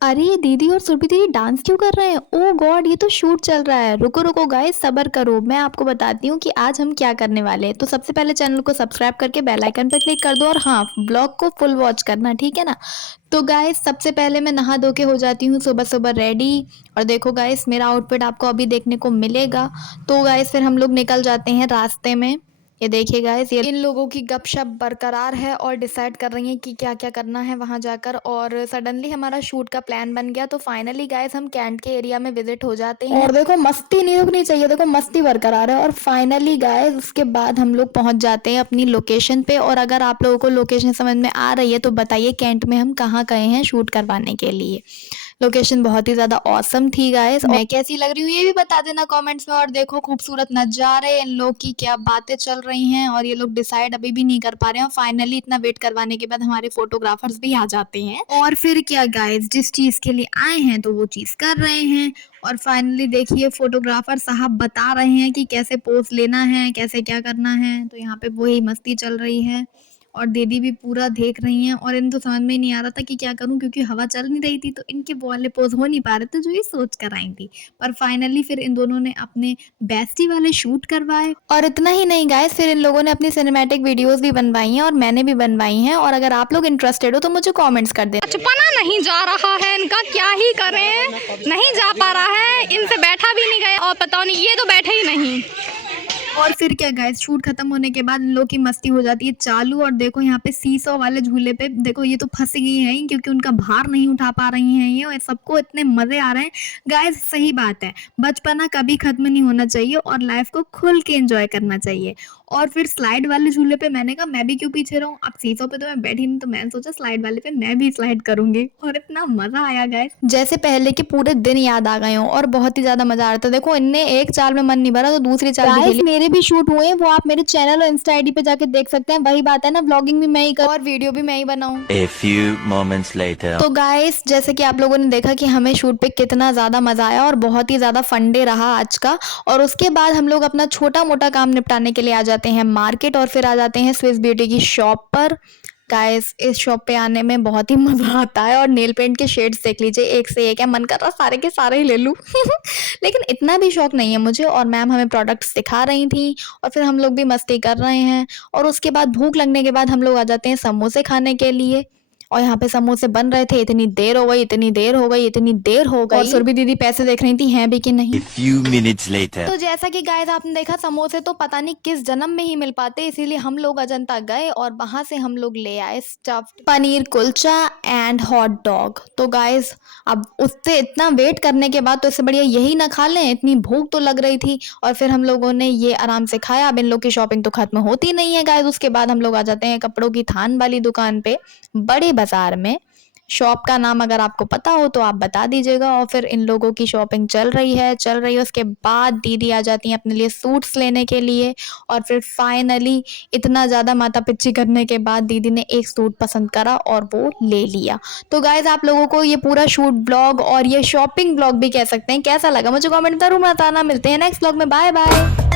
अरे दीदी और सुरभि दीदी डांस क्यों कर रहे हैं? ओ गॉड, ये तो शूट चल रहा है। रुको रुको गाइस, सब्र करो, मैं आपको बताती हूँ कि आज हम क्या करने वाले हैं। तो सबसे पहले चैनल को सब्सक्राइब करके बेल आइकन पर क्लिक कर दो और हाँ, ब्लॉग को फुल वॉच करना, ठीक है ना। तो गाइस सबसे पहले मैं नहा धो के हो जाती हूँ सुबह सुबह रेडी। और देखो गाइस, मेरा आउटफिट आपको अभी देखने को मिलेगा। तो गाइस फिर हम लोग निकल जाते हैं रास्ते में। ये देखिए गाइस, ये इन लोगों की गपशप बरकरार है और डिसाइड कर रही हैं कि क्या क्या करना है वहां जाकर। और सडनली हमारा शूट का प्लान बन गया। तो फाइनली गाइस हम कैंट के एरिया में विजिट हो जाते हैं। और देखो मस्ती नहीं रुकनी चाहिए, देखो मस्ती बरकरार है। और फाइनली गाइस उसके बाद हम लोग पहुंच जाते हैं अपनी लोकेशन पे। और अगर आप लोगों को लोकेशन समझ में आ रही है तो बताइए कैंट में हम कहाँ गए हैं शूट करवाने के लिए। लोकेशन बहुत ही ज़्यादा ऑसम थी गाइस। मैं कैसी लग रही हूँ ये भी बता देना कमेंट्स में। और देखो खूबसूरत नज़ारे, इन लोग की क्या बातें चल रही हैं और ये लोग डिसाइड अभी भी नहीं कर पा रहे हैं। फाइनली इतना वेट करवाने के बाद हमारे फोटोग्राफर्स भी आ जाते हैं। और फिर क्या गाइस, जिस चीज़ के लिए आए हैं तो वो चीज़ कर रहे हैं। और फाइनली देखिए फोटोग्राफर साहब बता रहे हैं कि कैसे पोज लेना है, कैसे क्या करना है। तो यहाँ पे वही मस्ती चल रही है और दीदी भी पूरा देख रही हैं। और इन तो समझ में ही नहीं आ रहा था कि क्या करूं, क्योंकि हवा चल नहीं रही थी तो इनके वो वाले पोज हो नहीं पा रहे थे जो ये सोच कर आई थी। पर फाइनली फिर इन दोनों ने अपने बेस्टी वाले शूट करवाए। और इतना ही नहीं गाइस, फिर इन लोगों ने अपनी सिनेमैटिक वीडियोस भी बनवाई हैं और मैंने भी बनवाई हैं। और अगर आप लोग इंटरेस्टेड हो तो मुझे कॉमेंट्स कर देना। बचपना नहीं जा रहा है इनका, क्या ही करें, नहीं जा पा रहा है, इनसे बैठा भी नहीं गया और पता नहीं ये तो बैठे ही नहीं। और फिर क्या गाइस, शूट खत्म होने के बाद इन लोग की मस्ती हो जाती है चालू। और देखो यहाँ पे सीसॉ वाले झूले पे देखो ये तो फंस गई हैं क्योंकि उनका भार नहीं उठा पा रही हैं ये। और सबको इतने मजे आ रहे हैं गाइस। सही बात है, बचपना कभी खत्म नहीं होना चाहिए और लाइफ को खुल के एंजॉय करना चाहिए। और फिर स्लाइड वाले झूले पे मैंने कहा मैं भी क्यों पीछे रहूं, अब सीसॉ पे तो मैं बैठी नहीं, तो मैंने सोचा स्लाइड वाले पे मैं भी स्लाइड करूंगी। और इतना मजा आया गाइस, जैसे पहले के पूरे दिन याद आ गए हों। और बहुत ही ज्यादा मजा आ रहा था। देखो इनने एक चाल में मन नहीं भरा तो दूसरी चाल भी खेली। मेरे भी शूट हुए हैं, वो आप मेरे चैनल और इंस्टा आईडी पे जाके देख सकते हैं। वही बात है ना, व्लॉगिंग भी मैं ही करूं और वीडियो भी मैं ही बनाऊं। A few moments later. तो गाइस जैसे कि आप लोगों ने देखा कि हमें शूट पे कितना ज़्यादा मज़ा आया और बहुत ही ज़्यादा फन डे रहा आज का। और उसके बाद हम लोग अपना छोटा मोटा काम निपटाने के लिए आ जाते हैं मार्केट। और फिर आ जाते हैं स्विस ब्यूटी की शॉप पर। गाइस इस शॉप पे आने में बहुत ही मज़ा आता है। और नेल पेंट के शेड्स देख लीजिए, एक से एक है, मन कर रहा सारे के सारे ही ले लूँ लेकिन इतना भी शौक नहीं है मुझे। और मैम हमें प्रोडक्ट्स दिखा रही थी और फिर हम लोग भी मस्ती कर रहे हैं। और उसके बाद भूख लगने के बाद हम लोग आ जाते हैं समोसे खाने के लिए। और यहाँ पे समोसे बन रहे थे, इतनी देर हो गई, इतनी देर हो गई, इतनी देर हो गई। और सुरभि दीदी पैसे देख रही थी हैं भी कि नहीं। A few minutes later. तो जैसा कि गाइस आपने देखा, समोसे तो पता नहीं किस जन्म में ही मिल पाते, इसीलिए हम लोग अजंता गए और वहां से हम लोग ले आए stuffed paneer kulcha and hot dog. तो गाइस अब उससे इतना वेट करने के बाद तो इससे बढ़िया यही ना खा लें, इतनी भूख तो लग रही थी। और फिर हम लोगों ने ये आराम से खाया। अब इन लोग की शॉपिंग तो खत्म होती नहीं है गाइस। उसके बाद हम लोग आ जाते हैं कपड़ों की थान वाली दुकान पे, बड़े बाजार में। शॉप का नाम अगर आपको पता हो तो आप बता दीजिएगा। और फिर इन लोगों की शॉपिंग चल रही है। उसके बाद दीदी आ जाती हैं अपने लिए सूट्स लेने के लिए। और फिर फाइनली इतना ज़्यादा माथा पिच्ची करने के बाद दीदी ने एक सूट पसंद करा और वो ले लिया। तो गाइज आप लोगों को ये पूरा शूट ब्लॉग और ये शॉपिंग ब्लॉग भी कह सकते हैं कैसा लगा, मुझे कमेंट जरूर बताना। मिलते हैं नेक्स्ट ब्लॉग में, बाय बाय।